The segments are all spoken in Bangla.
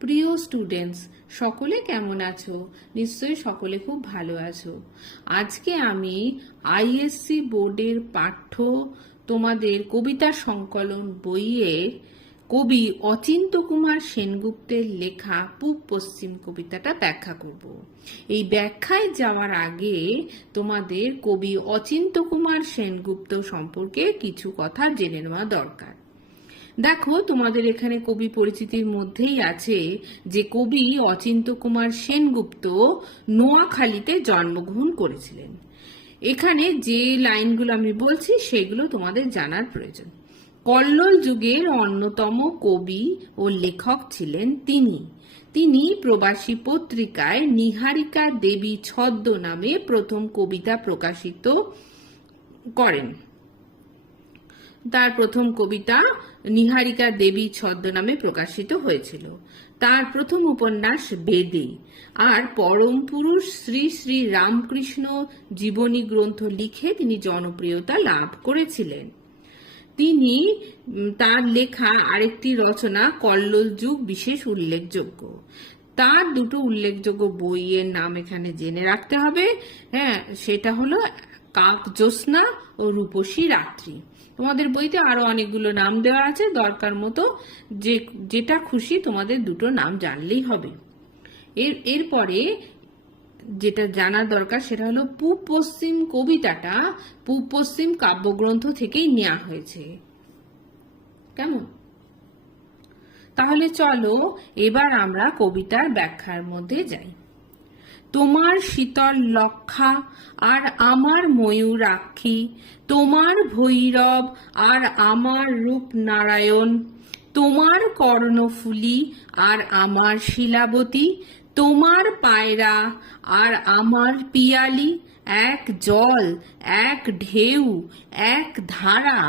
প্রিয় স্টুডেন্টস সকলে কেমন আছো? নিশ্চয়ই সকলে খুব ভালো আছো। আজকে আমি আইএসসি বোর্ডের পাঠ্য তোমাদের কবিতা সংকলন বইয়ে কবি অচিন্ত কুমার সেনগুপ্তের লেখা পূব পশ্চিম কবিতাটা ব্যাখ্যা করব। এই ব্যাখ্যায় যাওয়ার আগে তোমাদের কবি অচিন্ত কুমার সেনগুপ্ত সম্পর্কে কিছু কথা জেনে নেওয়া দরকার। দেখো, তোমাদের এখানে কবি পরিচিতির মধ্যেই আছে যে কবি অচিন্ত কুমার সেনগুপ্ত নোয়াখালীতে জন্মগ্রহণ করেছিলেন। এখানে যে লাইনগুলো আমি বলছি, সেগুলো তোমাদের জানার প্রয়োজন। কল্লোল যুগের অন্যতম কবি ও লেখক ছিলেন তিনি। তিনি প্রবাসী পত্রিকায় নিহারিকা দেবী ছদ্ম নামে প্রথম কবিতা প্রকাশিত করেন। তার প্রথম কবিতা নিহারিকা দেবী ছদ্মনামে প্রকাশিত হয়েছিল। তার প্রথম উপন্যাস বেদে। আর পরম পুরুষ শ্রী শ্রী রামকৃষ্ণ জীবনী গ্রন্থ লিখে তিনি জনপ্রিয়তা লাভ করেছিলেন। তিনি তার লেখা আরেকটি রচনা কল্লোল যুগ বিশেষ উল্লেখযোগ্য। তার দুটো উল্লেখযোগ্য বইয়ের নাম এখানে জেনে রাখতে হবে। হ্যাঁ সেটা হলো কাক জ্যোৎস্না ও রূপসী রাত্রি। তোমাদের বইতে আরও অনেকগুলো নাম দেওয়া আছে, দরকার মতো যে, যেটা খুশি তোমাদের দুটো নাম জানলেই হবে। এর, এরপরে যেটা জানার দরকার সেটা হলো পূব পশ্চিম কবিতাটা পূব পশ্চিম কাব্যগ্রন্থ থেকেই নেওয়া হয়েছে। কেমন? তাহলে চলো এবার আমরা কবিতার ব্যাখ্যার মধ্যে যাই। তোমার শীতল লক্ষা আর আমার ময়ূরাক্ষী তোমার ভৈরব আর আমার রূপ নারায়ণ, তোমার কর্ণফুলি আর আমার শিলাবতী, তোমার পায়রা আর আমার পিয়ালি, এক জল, এক ঢেউ, এক ধারা,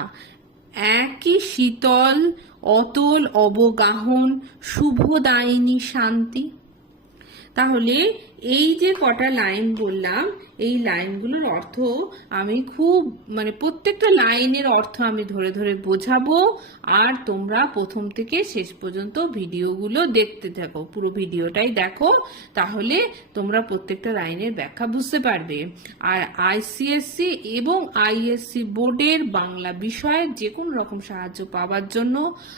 একই শীতল, অতল অবগাহন, শুভদায়িনী শান্তি। তাহলে এই যে কটা লাইন বললাম, এই লাইনগুলোর অর্থ আমি খুব মানে প্রত্যেকটা লাইনের অর্থ আমি ধরে ধরে বোঝাবো, আর তোমরা প্রথম থেকে শেষ পর্যন্ত ভিডিওগুলো দেখতে থাকো, পুরো ভিডিওটাই দেখো, তাহলে তোমরা প্রত্যেকটা লাইনের ব্যাখ্যা বুঝতে পারবে। আর আইসিএসসি এবং আইএসসি বোর্ডের বাংলা বিষয়ে যে কোনো রকম সাহায্য পাওয়ার জন্য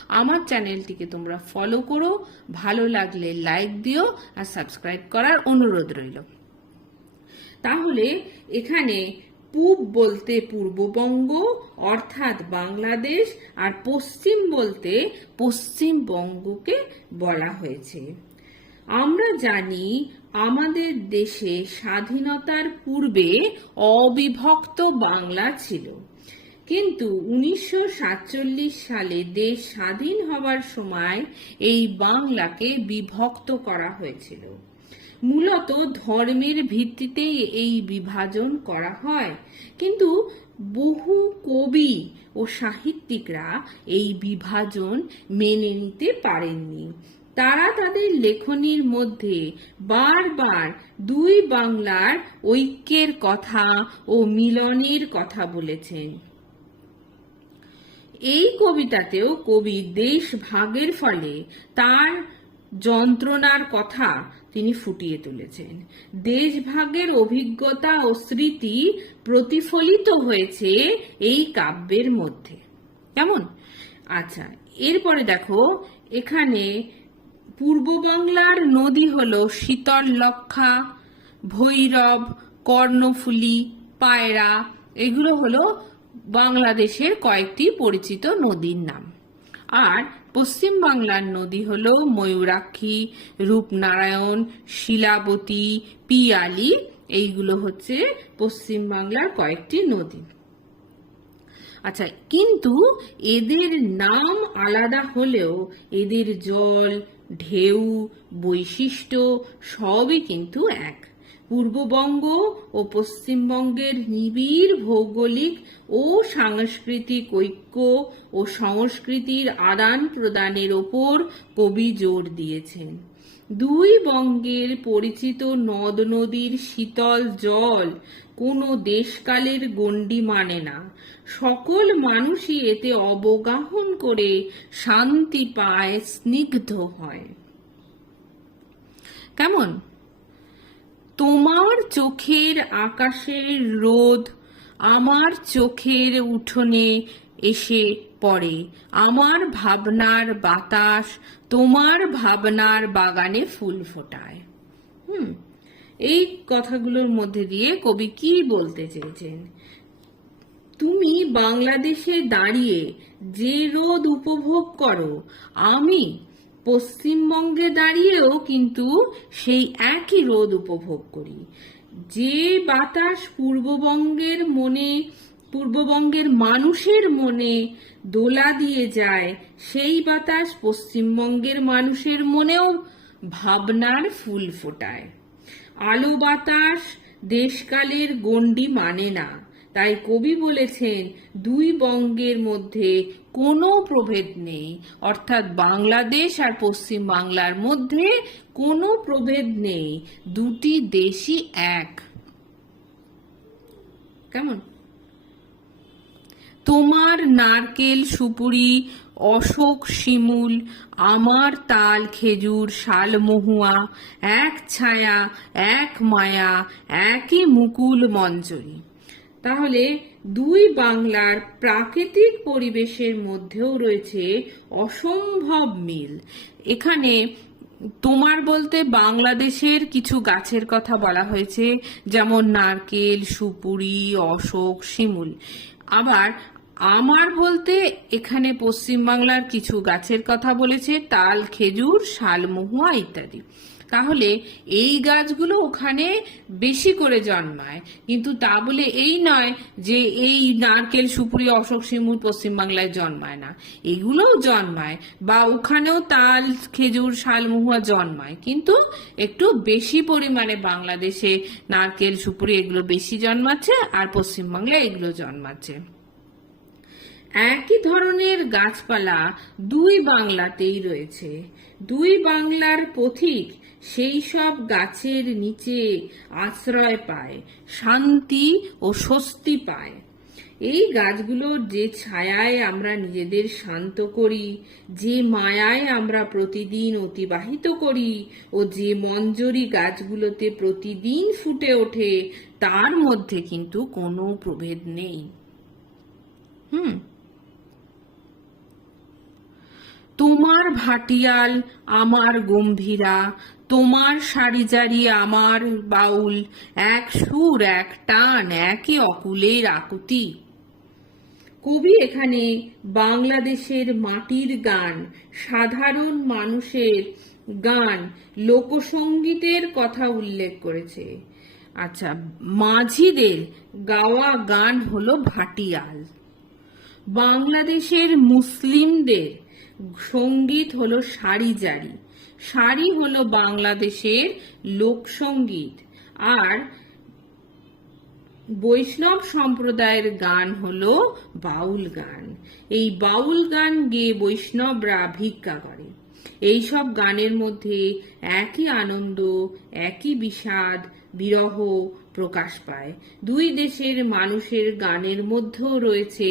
আমার চ্যানেলটিকে তোমরা ফলো করো, ভালো লাগলে লাইক দিও, আর সাবস্ক্রাইব করার অনুরোধ রইল। তাহলে এখানে পূব বলতে পূর্ববঙ্গ, অর্থাৎ বাংলাদেশ, আর পশ্চিম বলতে পশ্চিমবঙ্গকে বলা হয়েছে। আমরা জানি আমাদের দেশে স্বাধীনতার পূর্বে অবিভক্ত বাংলা ছিল। কিন্তু উনিশশো সাতচল্লিশ সালে দেশ স্বাধীন হবার সময় এই বাংলাকে বিভক্ত করা হয়েছিল। মূলত ধর্মের ভিত্তিতেই এই বিভাজন করা হয়। কিন্তু বহু কবি ও সাহিত্যিকরা এই বিভাজন মেনে নিতে পারেননি। তারা তাদের লেখনীর মধ্যে বারবার দুই বাংলার ঐক্যের কথা ও মিলনের কথা বলেছেন। এই কবিতাতেও কবি দেশ ভাগের ফলে তার যন্ত্রণার কথা তিনি ফুটিয়ে তুলেছেন। দেশভাগের অভিজ্ঞতা ও স্মৃতি প্রতিফলিত হয়েছে এই কাব্যের মধ্যে। কেমন? আচ্ছা এরপরে দেখো, এখানে পূর্ব বাংলার নদী হলো শীতল লক্ষা, ভৈরব, কর্ণফুলি, পায়রা, এগুলো হলো বাংলাদেশের কয়েকটি পরিচিত নদীর নাম। আর পশ্চিম বাংলার নদী হলো ময়ূরাক্ষী, রূপনারায়ণ, শিলাবতী, পিয়ালি। এইগুলো হচ্ছে পশ্চিম বাংলার কয়েকটি নদী। আচ্ছা কিন্তু এদের নাম আলাদা হলেও এদের জল, ঢেউ, বৈশিষ্ট্য সবই কিন্তু এক। পূর্ববঙ্গ ও পশ্চিমবঙ্গের নিবিড় ভৌগোলিক ও সাংস্কৃতিক ঐক্য ও সংস্কৃতির আদান প্রদানের ওপর কবি জোর দিয়েছেন। দুই বঙ্গের পরিচিত নদ নদীর শীতল জল কোনো দেশকালের গণ্ডি মানে না। সকল মানুষই এতে অবগাহন করে শান্তি পায়, স্নিগ্ধ হয়। কেমন? তোমার চোখের আকাশের রোদ আমার চোখের উঠোনে এসে পড়ে। আমার ভাবনার বাতাস তোমার ভাবনার বাগানে ফুল ফোটায়। হুম, এই কথাগুলোর মধ্যে দিয়ে কবি কি বলতে চেয়েছেন? তুমি বাংলাদেশে দাঁড়িয়ে যে রোদ উপভোগ করো, আমি পশ্চিমবঙ্গে দাঁড়িয়েও কিন্তু সেই একই রোদ উপভোগ করি। যে বাতাস পূর্ববঙ্গের মনে, পূর্ববঙ্গের মানুষের মনে দোলা দিয়ে যায়, সেই বাতাস পশ্চিমবঙ্গের মানুষের মনেও ভাবনার ফুল ফোটায়। আলো বাতাস দেশকালের গণ্ডি মানে না। তাই কবি বলেছেন, দুই বঙ্গের মধ্যে কোনো প্রভেদ নেই। অর্থাৎ বাংলাদেশ আর পশ্চিম বাংলার মধ্যে কোনো প্রভেদ নেই। দুটি দেশই এক। কেমন? তোমার নারকেল সুপুরি, অশোক শিমুল, আমার তাল খেজুর, শালমহুয়া, এক ছায়া, এক মায়া, একই মুকুল মঞ্জরি। তাহলে দুই বাংলার প্রাকৃতিক পরিবেশের মধ্যেও রয়েছে অসম্ভব মিল। এখানে তোমার বলতে বাংলাদেশের কিছু গাছের কথা বলা হয়েছে, যেমন নারকেল, সুপুরি, অশোক, শিমুল। আবার আমার বলতে এখানে পশ্চিমবাংলার কিছু গাছের কথা বলেছে, তাল, খেজুর, শালমহুয়া ইত্যাদি। তাহলে এই গাছগুলো ওখানে বেশি করে জন্মায়। কিন্তু তা বলে এই নয় যে এই নারকেল, সুপুরি, অশোক শিমুর পশ্চিমবাংলায় জন্মায় না। এগুলোও জন্মায় বা ওখানেও তাল, খেজুর, শালমহুয়া জন্মায়। কিন্তু একটু বেশি পরিমাণে বাংলাদেশে নারকেল, সুপুরি এগুলো বেশি জন্মাচ্ছে আর পশ্চিমবাংলায় এগুলো জন্মাচ্ছে। একই ধরনের গাছপালা দুই বাংলাতেই রয়েছে। দুই বাংলার পথিক সেই সব গাছের নিচে আশ্রয় পায়, শান্তি ও স্বস্তি পায়। এই গাছগুলোর যে ছায়ায় আমরা নিজেদের শান্ত করি, যে মায়ায় আমরা প্রতিদিন অতিবাহিত করি ও যে মঞ্জরি গাছগুলোতে প্রতিদিন ফুটে ওঠে, তার মধ্যে কিন্তু কোনো প্রভেদ নেই। হুম। তোমার ভাটিয়াল, আমার গম্ভীরা তোমার সারি জারি আমার বাউল, এক সুর, এক টান, একে অকুলের আকুতি। কবি এখানে বাংলাদেশের মাটির গান, সাধারণ মানুষের গান, লোকসঙ্গীতের কথা উল্লেখ করেছে। আচ্ছা মাঝিদের গাওয়া গান হলো ভাটিয়াল। বাংলাদেশের মুসলিমদের সংগীত হলো সারি জারি। সারি হলো বাংলাদেশের লোকসঙ্গীত। আর বৈষ্ণব সম্প্রদায়ের গান হলো বাউল গান। এই বাউল গান গেয়ে বৈষ্ণবরা ভিক্ষা করে। এইসব গানের মধ্যে একই আনন্দ, একই বিষাদ, বিরহ প্রকাশ পায়। দুই দেশের মানুষের গানের মধ্যেও রয়েছে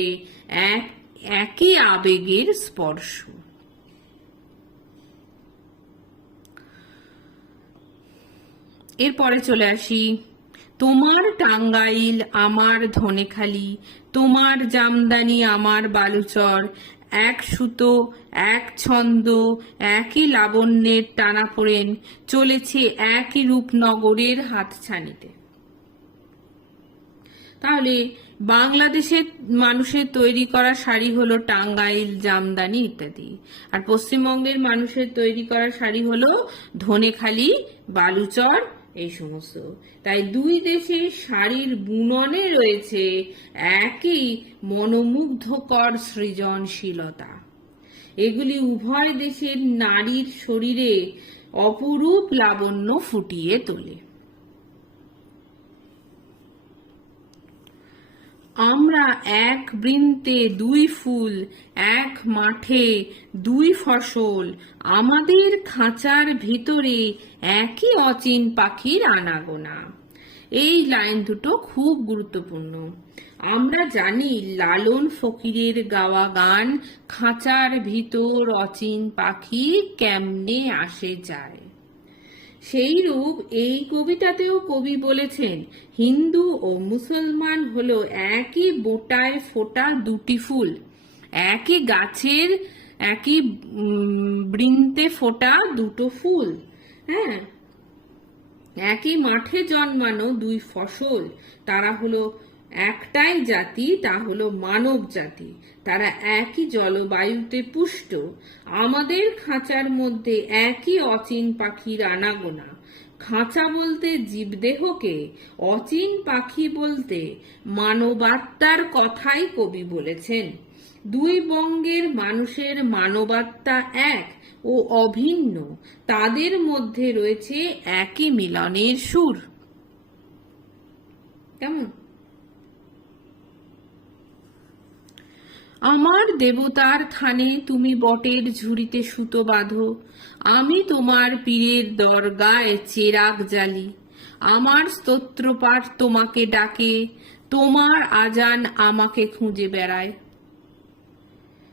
এক একই আবেগের স্পর্শ। এরপরে চলে আসি। তোমার টাঙ্গাইল আমার ধনেখালি, তোমার জামদানি আমার বালুচর, এক সুতো, এক ছন্দ, একই লাবণ্যের টানাপোড়েন চলেছে একই রূপনগরের হাতছানিতে। তাহলে বাংলাদেশের মানুষের তৈরি করা শাড়ি হলো টাঙ্গাইল জামদানি ইত্যাদি, আর পশ্চিমবঙ্গের মানুষের তৈরি করা শাড়ি হলো ধনেখালি, বালুচর এই সমস্ত। তাই দুই দেশের শাড়ির বুননে রয়েছে একই মনোমুগ্ধকর সৃজনশীলতা। এগুলি উভয় দেশের নারীর শরীরে অপরূপ লাবণ্য ফুটিয়ে তোলে। আমরা এক বৃন্তে দুই ফুল, এক মাঠে দুই ফসল। আমাদের খাঁচার ভিতরে একই অচিন পাখির আনাগোনা। এই লাইন দুটো খুব গুরুত্বপূর্ণ। আমরা জানি লালন ফকিরের গাওয়া গান খাঁচার ভিতর অচিন পাখি কেমনে আসে যায়। সেই রূপ এই কবিতাতেও কবি বলেছেন, হিন্দু ও মুসলমান হলো একই বোটায় ফোটা দুটি ফুল। একই গাছের একই বৃন্তে ফোটা দুটো ফুল। হ্যাঁ? একই মাঠে জন্মানো দুই ফসল, তারা হলো একটাই জাতি, তা হলো মানব জাতি। তারা একই জলবায়ুতে পুষ্ট। আমাদের খাঁচার মধ্যে একই অচিন পাখির আনাগোনা। খাঁচা বলতে জীবদেহকে, অচিন পাখি বলতে মানবাত্মার কথাই কবি বলেছেন। দুই বঙ্গের মানুষের মানবাত্মা এক ও অভিন্ন। তাদের মধ্যে রয়েছে একই মিলনের সুর। কেমন? আমার দেবতার থানে তুমি বটের ঝুড়িতে সুতো বাঁধো। আমি তোমার পীরের দরগায় চেরাগ জ্বালি। আমার স্তোত্রপাঠ তোমাকে ডাকে, তোমার আজান আমাকে খুঁজে বেড়ায়।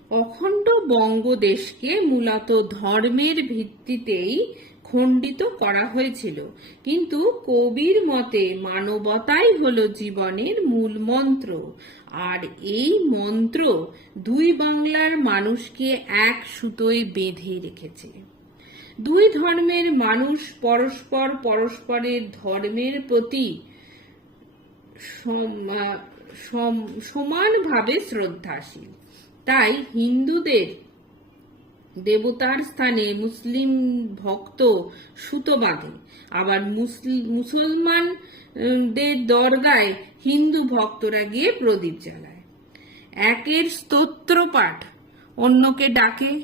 অখণ্ড বঙ্গদেশকে মূলত ধর্মের ভিত্তিতেই খণ্ডিত করা হয়েছিল। কিন্তু কবির মতে মানবতাই হলো জীবনের মূল মন্ত্র। আর এই মন্ত্র দুই বাংলার মানুষকে এক সুতোয় বেঁধে রেখেছে। দুই ধর্মের মানুষ পরস্পর পরস্পরের ধর্মের প্রতি সম- সম- সমানভাবে শ্রদ্ধাশীল। তাই হিন্দুদের দেবতার স্থানে মুসলিম ভক্ত সুতো বাঁধে। আবার মুসলি- মুসলমানদের দরগায় হিন্দু ভক্তরা গিয়ে প্রদীপ জ্বালায়। একের স্তোত্র পাঠ, অন্যকে ডাকে,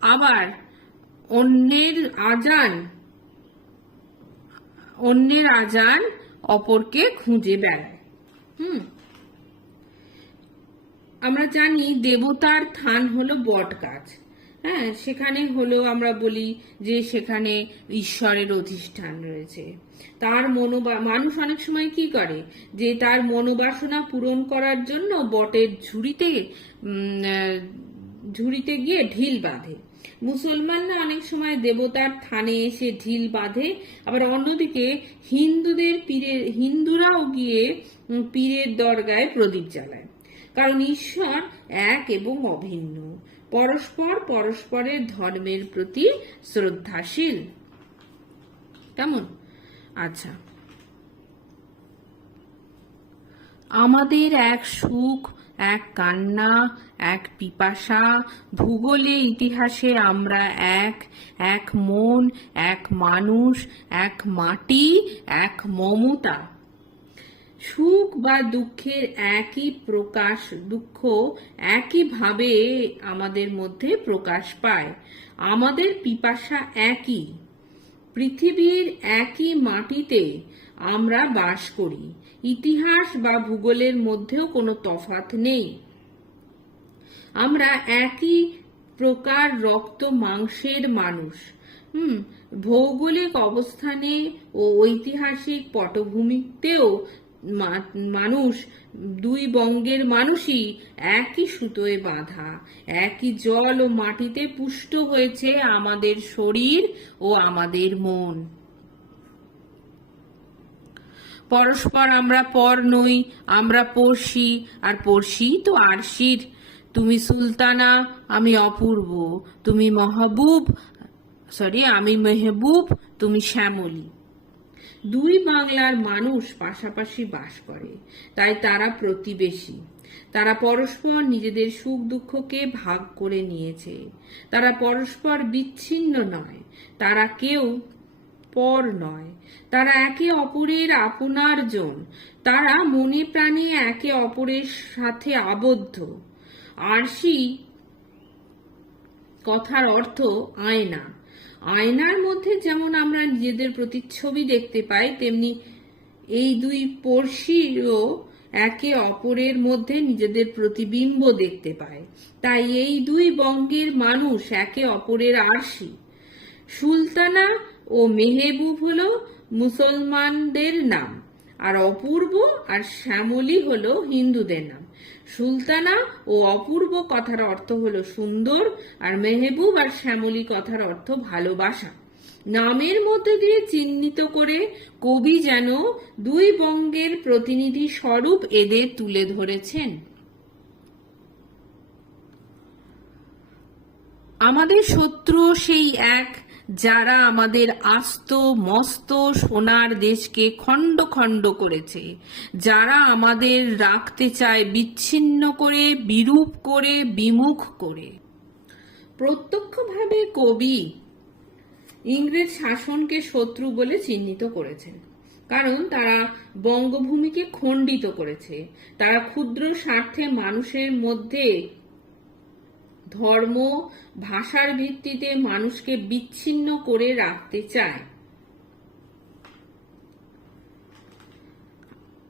আবার অন্যের আজান অন্যের আজান অপরকে খুঁজে বেড়ায়। হুম। আমরা জানি দেবতার থান হলো বট গাছ। হ্যাঁ সেখানে হলেও আমরা বলি যে সেখানে ঈশ্বরের অধিষ্ঠান রয়েছে। তার মনোবা, মানুষ অনেক সময় কি করে? যে তার মনোবাসনা পূরণ করার জন্য বটের ঝুড়িতে ঝুড়িতে গিয়ে ঢিল বাঁধে। মুসলমানরা অনেক সময় দেবতার থানে এসে ঢিল বাঁধে। আবার অন্যদিকে হিন্দুদের পীরের হিন্দুরাও গিয়ে পীরের দরগায় প্রদীপ জ্বালায়। কারণ ঈশ্বর এক এবং অভিন্ন। পরস্পর পরস্পরের ধর্মের প্রতি শ্রদ্ধাশীল। কেমন? আচ্ছা। আমাদের এক সুখ, এক কান্না, এক পিপাসা, ভূগোলে ইতিহাসে আমরা এক এক মন, এক মানুষ, এক মাটি, এক মমতা। সুখ বা দুঃখের একই প্রকাশ, দুঃখ একইভাবে আমাদের মধ্যে প্রকাশ পায়। আমাদের পিপাসা একই। পৃথিবীর একই মাটিতে আমরা বাস করি। ইতিহাস বা ভূগোলের মধ্যেও কোনো তফাত নেই। আমরা একই প্রকার রক্ত মাংসের মানুষ। হুম, ভৌগোলিক অবস্থানে ও ঐতিহাসিক পটভূমিতেও মানুষ, দুই বঙ্গের মানুষই একই সুতোয় বাঁধা, একই জল ও মাটিতে পুষ্ট হয়েছে আমাদের শরীর ও আমাদের মন। পরস্পর আমরা পর নই, আমরা পড়শি, আর পড়শি তো আরশির। তুমি সুলতানা, আমি অপূর্ব, তুমি মহবুব সরি আমি মেহবুব, তুমি শ্যামলী। দুই বাংলার মানুষ পাশাপাশি বাস করে, তাই তারা প্রতিবেশী। তারা পরস্পর নিজেদের সুখ দুঃখকে ভাগ করে নিয়েছে। তারা পরস্পর বিচ্ছিন্ন নয়, তারা কেউ পর নয়। তারা একে অপরের আপনার জন। তারা মনে প্রাণে একে অপরের সাথে আবদ্ধ। আরশি কথার অর্থ আয়না। আয়নার মধ্যে যেমন আমরা নিজেদের প্রতিচ্ছবি দেখতে পাই, তেমনি এই দুই পড়শিও একে অপরের মধ্যে নিজেদের প্রতিবিম্ব দেখতে পায়। তাই এই দুই বঙ্গের মানুষ একে অপরের আরশি। সুলতানা ও মেহেবুব হল মুসলমানদের নাম, আর অপূর্ব আর শ্যামলী হল হিন্দুদের নাম। সুলতানা ও অপূর্ব কথার অর্থ হলো সুন্দর আর মেহেবুব আর শ্যামলী কথার অর্থ ভালোবাসা। নামের মধ্যে দিয়ে চিহ্নিত করে কবি যেন দুই বঙ্গের প্রতিনিধি স্বরূপ এদের তুলে ধরেছেন। আমাদের শত্রু সেই এক যারা আমাদের আস্ত, মস্ত সোনার দেশকে খণ্ড খণ্ড করেছে, যারা আমাদের রাখতে চায় বিচ্ছিন্ন করে, বিরূপ করে, বিমুখ করে। প্রত্যক্ষভাবে কবি ইংরেজ শাসনকে শত্রু বলে চিহ্নিত করেছেন, কারণ তারা বঙ্গভূমিকে খণ্ডিত করেছে। তারা ক্ষুদ্র স্বার্থে মানুষের মধ্যে ধর্ম, ভাষার ভিত্তিতে মানুষকে বিচ্ছিন্ন করে রাখতে চায়।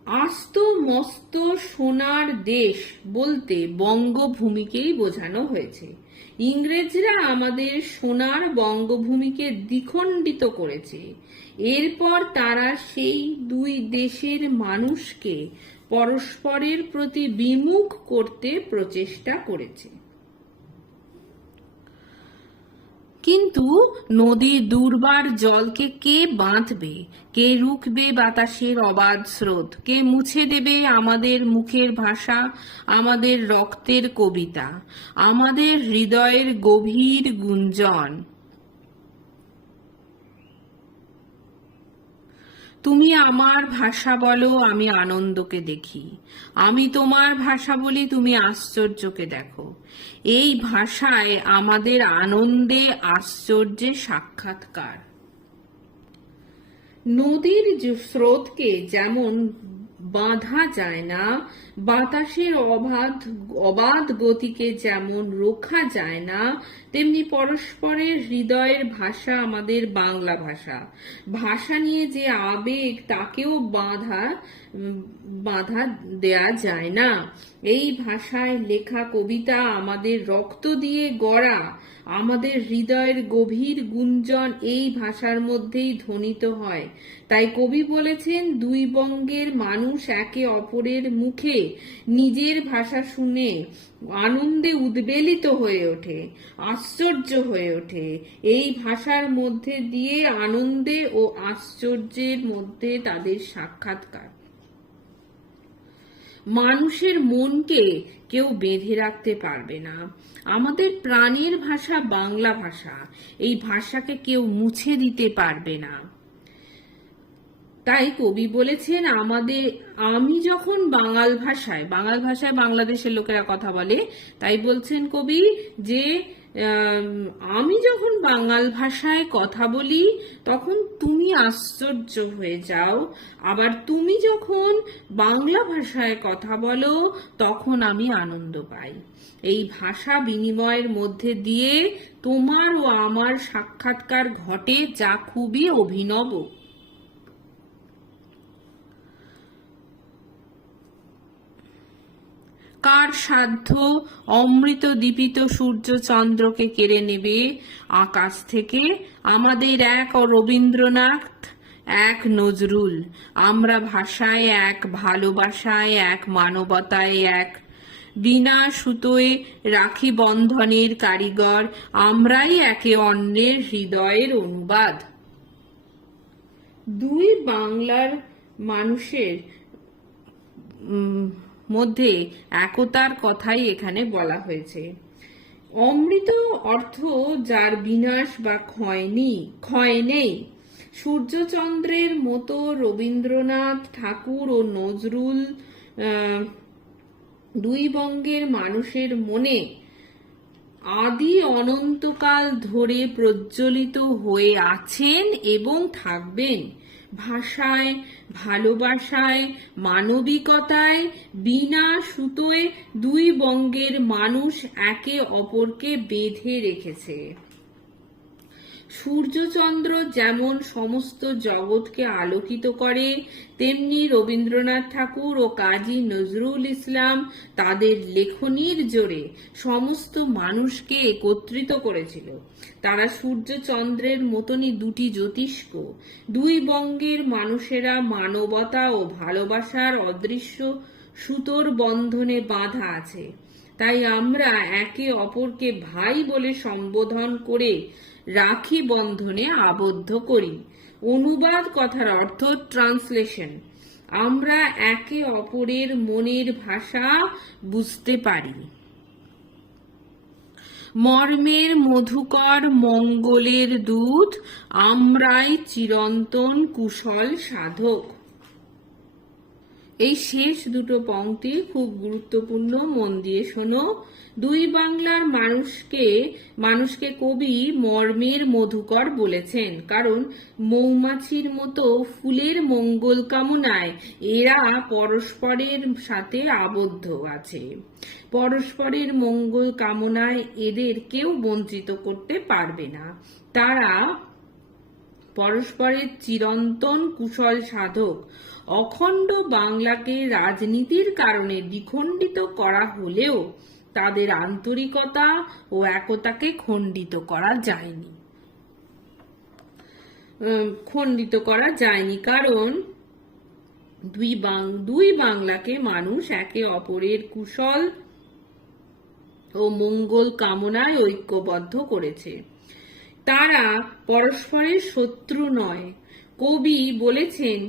আস্ত মস্ত সোনার দেশ বলতে বঙ্গভূমিকেই বোঝানো হয়েছে। ইংরেজরা আমাদের সোনার বঙ্গভূমিকে দ্বিখণ্ডিত করেছে। এরপর তারা সেই দুই দেশের মানুষকে পরস্পরের প্রতি বিমুখ করতে প্রচেষ্টা করেছে। কিন্তু নদীর দুর্বার জলকে কে বাঁধবে? কে রুখবে বাতাসের অবাধ স্রোত? কে মুছে দেবে আমাদের মুখের ভাষা, আমাদের রক্তের কবিতা, আমাদের হৃদয়ের গভীর গুঞ্জন? তুমি আমার ভাষা বলো, আমি আনন্দকে দেখি। আমি তোমার ভাষা বলি, তুমি আশ্চর্যকে দেখো। এই ভাষায় আমাদের আনন্দে আশ্চর্যে সাক্ষাৎকার। নদীর স্রোতকে যেমন বাঁধা যায় না। বাতাসের অবাধ অবাধ গতিকে যেমন রোখা যায় না, তেমনি পরস্পরের হৃদয়ের ভাষা আমাদের বাংলা ভাষা। ভাষা নিয়ে যে আবেগ, তাকেও বাঁধা বাঁধা দেয়া যায় না। এই ভাষায় লেখা কবিতা আমাদের রক্ত দিয়ে গড়া। আমাদের হৃদয়ের গভীর গুঞ্জন এই ভাষার মধ্যেই ধ্বনিত হয়। তাই কবি বলেছেন, দুই বঙ্গের মানুষ একে অপরের মুখে নিজের ভাষা শুনে আনন্দে উদ্বেলিত হয়ে ওঠে, আশ্চর্য হয়ে ওঠে। এই ভাষার মধ্যে দিয়ে আনন্দে ও আশ্চর্যের মধ্যে তাদের সাক্ষাৎকার। মানুষের মনকে কেউ বেঁধে রাখতে পারবে না। আমাদের প্রাণের ভাষা বাংলা ভাষা। এই ভাষাকে কেউ মুছে দিতে পারবে না। তাই কবি বলেছেন, আমাদের, আমি যখন বাঙাল ভাষায় বাঙাল ভাষায় বাংলাদেশের লোকেরা কথা বলে, তাই বলছেন কবি যে আম, যখন বাঙাল ভাষায় কথা বলি তখন তুমি আশ্চর্য হয়ে যাও। আবার তুমি যখন বাংলা ভাষায় কথা বলো তখন আমি আনন্দ পাই। এই ভাষা বিনিময়ের মধ্যে দিয়ে তোমার ও আমার সাক্ষাৎকার ঘটে যা খুবই অভিনব। কার সাধ্য অমৃত দীপিত সূর্য চন্দ্রকে কেড়ে নেবে। আকাশ থেকে আমাদের এক রবীন্দ্রনাথ, এক নজরুল। আমরা ভাষায় এক, ভালোবাসায় এক, মানবতায় এক। বিনা সুতোয় রাখি বন্ধনের কারিগর, আমরাই একে অন্যের হৃদয়ের অনুবাদ। দুই বাংলার মানুষের মধ্যে একতার কথাই এখানে বলা হয়েছে। অমৃত অর্থ যার বিনাশ বা ক্ষয় নেই ক্ষয় নেই। সূর্যচন্দ্রের মতো রবীন্দ্রনাথ ঠাকুর ও নজরুল দুই বঙ্গের মানুষের মনে আদি অনন্তকাল ধরে প্রজ্বলিত হয়ে আছেন এবং থাকবেন। ভাষায় ভালোবাসায় মানবিকতায় বিনা সুতোয় দুই বঙ্গের মানুষ একে অপরকে বেঁধে রেখেছে। সূর্যচন্দ্র যেমন সমস্ত জগৎকে আলোকিত করে, তেমনি রবীন্দ্রনাথ ঠাকুর ও কাজী নজরুল ইসলাম তাদের লেখনীর জোরে সমস্ত মানুষকে একত্রিত করেছিল। তারা সূর্যচন্দ্রের মতনই দুটি জ্যোতিষ্ক। দুই বঙ্গের মানুষেরা মানবতা ও ভালোবাসার অদৃশ্য সুতোর বন্ধনে বাঁধা আছে। তাই আমরা একে অপরকে ভাই বলে সম্বোধন করে রাখি বন্ধনে আবদ্ধ করি। অনুবাদ কথার অর্থ ট্রান্সলেশন। আমরা একে অপরের মনের ভাষা বুঝতে পারি। মর্মের মধুকর মঙ্গলের দূত আমরাই চিরন্তন কুশল সাধক। এই শেষ দুটো পংক্তি খুব গুরুত্বপূর্ণ, মন দিয়ে শোনো। দুই বাংলার মানুষকে মানুষকে কবি মর্মের মধুকর বলেছেন, কারণ মৌমাছির মতো ফুলের মঙ্গল কামনায় এরা পরস্পরের সাথে আবদ্ধ আছে। পরস্পরের মঙ্গল কামনায় এদের কেউ বঞ্চিত করতে পারবে না। তারা পরস্পরের চিরন্তন কুশল সাধক। অখণ্ড বাংলাকে রাজনীতির কারণে দ্বিখণ্ডিত করা হলেও তাদের আন্তরিকতা ও একতাকে খণ্ডিত করা যায়নি। খণ্ডিত করা যায়নি কারণ দুই দুই বাংলাকে মানুষ একে অপরের কুশল ও মঙ্গল কামনায় ঐক্যবদ্ধ করেছে। তারা পরস্পরের শত্রু নয়। কবি বলেছেন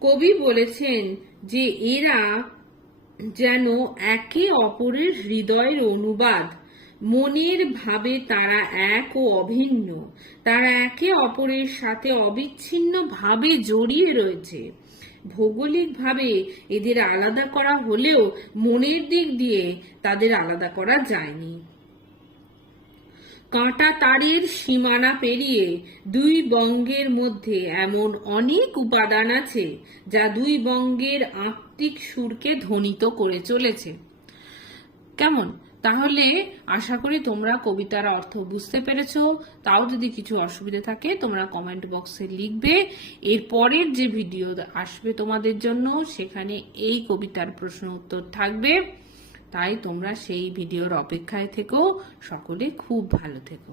কবি বলেছেন যে এরা যেন একে অপরের হৃদয়ের অনুবাদ। মনের ভাবে তারা এক ও অভিন্ন। তারা একে অপরের সাথে অবিচ্ছিন্ন ভাবে জড়িয়ে রয়েছে। ভৌগোলিকভাবে এদের আলাদা করা হলেও মনের দিক দিয়ে তাদের আলাদা করা যায়নি। কাঁটা তারের সীমানা পেরিয়ে দুই বঙ্গের মধ্যে এমন অনেক উপাদান আছে যা দুই বঙ্গের আত্মিক সুরকে ধ্বনিত করে চলেছে। কেমন? তাহলে আশা করি তোমরা কবিতার অর্থ বুঝতে পেরেছ। তাও যদি কিছু অসুবিধা থাকে, তোমরা কমেন্ট বক্সে লিখবে। এর পরের যে ভিডিও আসবে তোমাদের জন্য, সেখানে এই কবিতার প্রশ্ন উত্তর থাকবে। তাই তোমরা সেই ভিডিওর অপেক্ষায় থেকো। সকলে খুব ভালো থেকো।